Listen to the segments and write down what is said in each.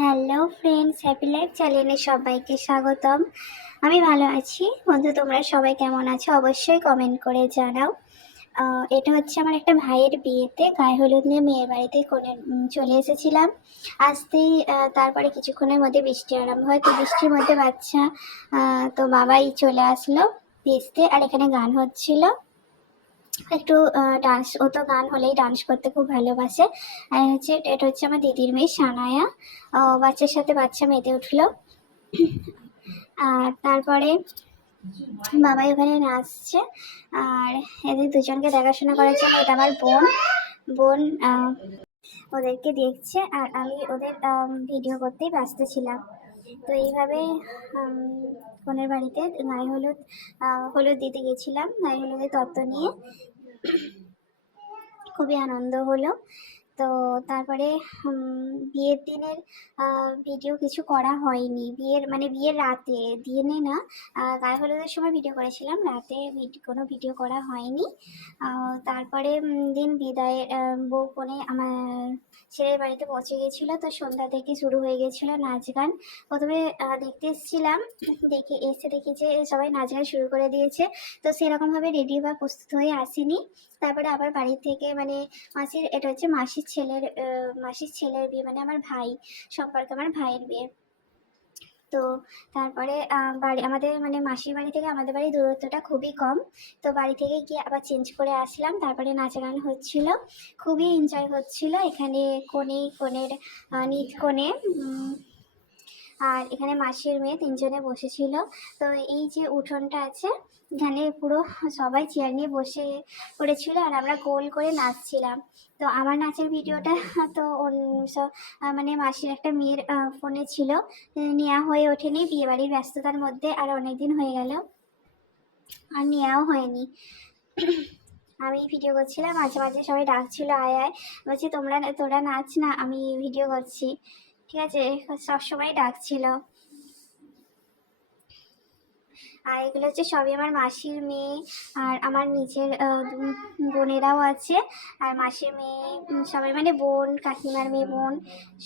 Hello friends, happy life চ্যানেলে সবাইকে স্বাগতম। আমি ভালো আছি। বন্ধু, তোমরা সবাই কেমন আছো অবশ্যই কমেন্ট করে জানাও। এটা হচ্ছে আমার একটা ভাইয়ের বিয়েতে গায়ে হলুদ নিয়ে মেয়ের বাড়িতে চলে এসেছিলাম। আসতেই তারপরে কিছুক্ষণের মধ্যে বৃষ্টি আরম্ভ হয়। তো বৃষ্টির মধ্যে বাচ্চা তো বাবাই চলে আসলো ভিজতে, আর এখানে গান হচ্ছিল একটু ডান্স। ও তো গান হলেই ডান্স করতে খুব ভালোবাসে। আর এটা হচ্ছে আমার দিদির মেয়ে সানায়া। বাচ্চার সাথে বাচ্চা মেতে উঠলো। আর তারপরে বাবাই ওখানে নাচছে। আর এদের দুজনকে দেখাশোনা করার জন্য এটা আমার বোন বোন ওদেরকে দেখছে, আর আমি ওদের ভিডিও করতেই ব্যস্ত ছিলাম। তো এইভাবে বোনের বাড়িতে গায়ে হলুদ দিতে গেছিলাম, গায়ে হলুদের তত্ত্ব নিয়ে। খুবই আনন্দ হলো। তো তারপরে বিয়ের দিনের ভিডিও কিছু করা হয়নি। বিয়ের রাতে, দিনে না, গায়ে হলুদের সময় ভিডিও করেছিলাম, রাতে কোনো ভিডিও করা হয়নি। তারপরে দিন বিদায়ের বউ কনে আমার ছেলের বাড়িতে পৌঁছে গেছিলো। তো সন্ধ্যা থেকে শুরু হয়ে গেছিলো নাচ গান। প্রথমে দেখতে এসেছিলাম, দেখি যে সবাই নাচ গান শুরু করে দিয়েছে। তো সেরকমভাবে রেডি বা প্রস্তুত হয়ে আসিনি। তারপরে আবার বাড়ি থেকে এটা হচ্ছে মাসির ছেলের বিয়ে, মানে আমার ভাই সম্পর্কে, আমার ভাইয়ের বিয়ে। তো তারপরে আমাদের মাসির বাড়ি থেকে আমাদের বাড়ির দূরত্বটা খুবই কম। তো বাড়ি থেকে গিয়ে আবার চেঞ্জ করে আসলাম। তারপরে নাচা গান হচ্ছিল, খুবই এনজয় হচ্ছিল এখানে। কনের নিজ কনে আর এখানে মাসির মেয়ে তিনজনে বসেছিল। তো এই যে উঠোনটা আছে, এখানে পুরো সবাই চেয়ার নিয়ে বসে পড়েছিল, আর আমরা গোল করে নাচছিলাম। তো আমার নাচের ভিডিওটা তো মাসির একটা মেয়ের ফোনে ছিল, নেওয়া হয়ে ওঠেনি বিয়েবাড়ির ব্যস্ততার মধ্যে, আর অনেকদিন হয়ে গেল আর নেওয়াও হয়নি। আমি ভিডিও করছিলাম, মাঝে মাঝে সবাই ডাকছিল আয় আয়, বলছি তোরা নাচ না, আমি ভিডিও করছি। ঠিক আছে, সবসময় ডাকছিল। আর এগুলো হচ্ছে সবই আমার মাসির মেয়ে, আর আমার নিজের বোনেরাও আছে। আর মাসির মেয়ে সবাই, বোন, কাকিমার মেয়ে, বোন,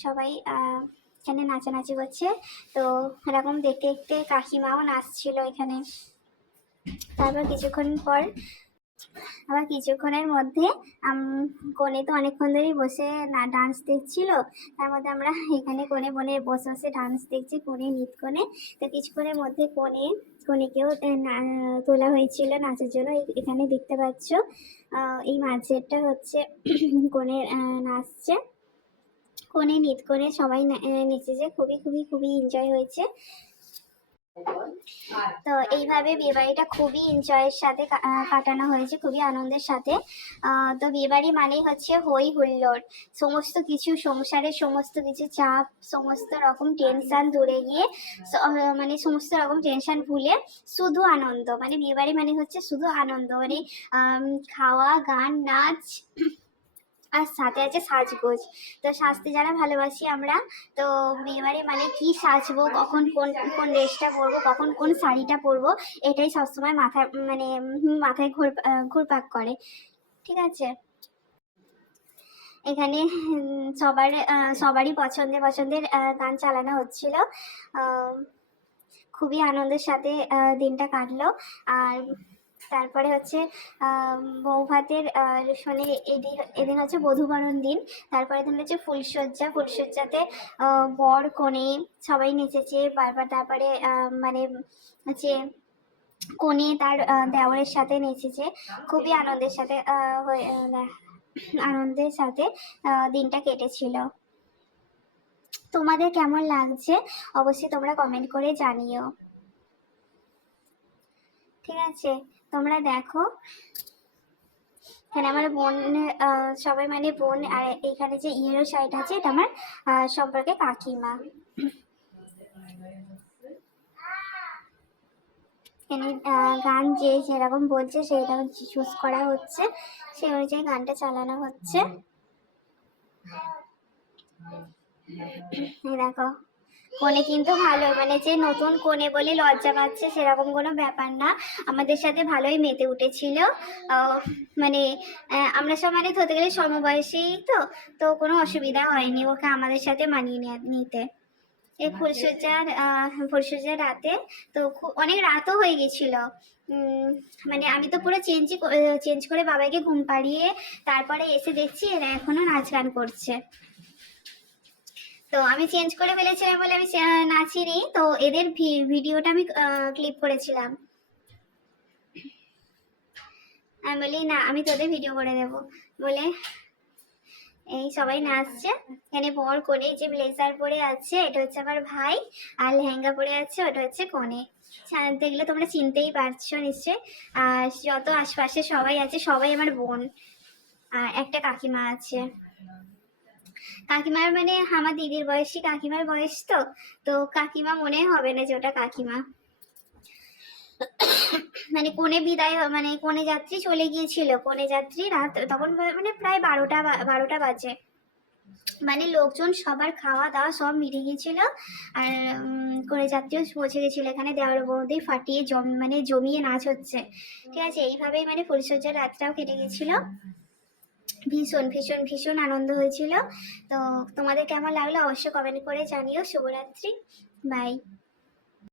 সবাই এখানে নাচানাচি করছে। তো এরকম দেখতে দেখতে কাকিমাও নাচছিল এখানে। তারপর কিছুক্ষণের মধ্যে কোণে তো অনেকক্ষণ ধরেই বসে ডান্স দেখছিল। তার মধ্যে আমরা এখানে কোণে বনে বসে বসে ডান্স দেখছি, কোণে নিত কোণে। তো কিছুক্ষণের মধ্যে কোণেকেও তোলা হয়েছিল নাচের জন্য। এখানে দেখতে পাচ্ছ এই মাঝেরটা হচ্ছে কোণে নাচছে। কোণে নিত কোণে সবাই নেচেছে, খুবই খুবই খুবই এনজয় হয়েছে। তো এইভাবে বিয়েবাড়িটা খুবই এনজয়ের সাথে কাটানো হয়েছে, খুবই আনন্দের সাথে। তো বিয়েবাড়ি মানেই হচ্ছে হই হুল্লোড়, সমস্ত কিছু সংসারের সমস্ত কিছু চাপ, সমস্ত রকম টেনশন দূরে গিয়ে সমস্ত রকম টেনশন ভুলে শুধু আনন্দ। বিয়েবাড়ি মানে হচ্ছে শুধু আনন্দ, খাওয়া, গান, নাচ, আর সাথে আছে সাজগোজ। তো সাজতে যারা ভালোবাসি আমরা, তো বিয়েবাড়ি মানে কি সাজবো, কখন কোন কোন ড্রেসটা পরবো, কখন কোন শাড়িটা পরবো, এটাই সবসময় মাথায় ঘুরপাক করে। ঠিক আছে, এখানে সবারই পছন্দের গান চালানো হচ্ছিল। খুবই আনন্দের সাথে দিনটা কাটলো। আর তারপরে হচ্ছে বউ ভাতের এদিন হচ্ছে বধূবরণ দিন। তারপরে দিন হচ্ছে ফুলসজ্জাতে বর কনে সবাই নেচেছে বারবার। তারপরে হচ্ছে কনে তার দেওরের সাথে নেচেছে। খুবই আনন্দের সাথে দিনটা কেটেছিল। তোমাদের কেমন লাগছে অবশ্যই তোমরা কমেন্ট করে জানিও। ঠিক আছে, তোমরা দেখো এখানে আমার বোন, সবাই বোন। আর এখানে যে ইয়েলো শাড়িটা আছে, এটা আমার সম্পর্কে কাকিমা। এখানে গান যে যেরকম বলছে সেটা চুজ করা হচ্ছে, সেই অনুযায়ী গানটা চালানো হচ্ছে। দেখো কোণে কিন্তু ভালো, যে নতুন কোণে বলে লজ্জা পাচ্ছে সেরকম কোনো ব্যাপার না, আমাদের সাথে ভালোই মেতে উঠেছিল। আমরা সব ধরতে গেলে সমবয়সী, তো কোনো অসুবিধা হয়নি ওকে আমাদের সাথে মানিয়ে নিতে। এই ফুলসজ্জার রাতে। তো অনেক রাতও হয়ে গেছিল। মানে আমি তো পুরো চেঞ্জ করে বাবাইকে ঘুম পাড়িয়ে তারপরে এসে দেখছি এরা এখনো নাচ গান করছে। তো আমি চেঞ্জ করে ফেলেছিলাম বলে আমি নাচিনি, তো এদের ভিডিওটা আমি ক্লিপ করেছিলাম। আমি বলি না, আমি তোদের ভিডিও করে দেবো বলে এই সবাই নাচছে। এখানে বর কোণে যে ব্লেজার পরে আছে এটা হচ্ছে আমার ভাই, আর লেহেঙ্গা পরে আছে ওটা হচ্ছে কনে। দেখলে তোমরা চিনতেই পারছো নিশ্চয়। আর যত আশপাশে সবাই আছে সবাই আমার বোন, আর একটা কাকিমা আছে। কাকিমার মানে আমার দিদির বয়সী কাকিমার বয়স, তো তো কাকিমা মনে হবে না যে ওটা কাকিমা। মানে কোনে যাত্রী চলে গিয়েছিল, কোনে যাত্রী রাত তখন মানে প্রায় 12টা বাজে। মানে লোকজন সবার খাওয়া দাওয়া সব মিটে গিয়েছিল, আর কোনে যাত্রীও পৌঁছে গেছিল। এখানে দেওয়ার বৌদি ফাটিয়ে মানে জমিয়ে নাচ হচ্ছে। ঠিক আছে, এইভাবেই মানে ফুলসজ্জার রাতটাও কেটে গেছিল। ভীষণ ভীষণ ভীষণ আনন্দ হয়েছিল। তো তোমাদের কেমন লাগলো অবশ্যই কমেন্ট করে জানিও। শুভরাত্রি, বাই।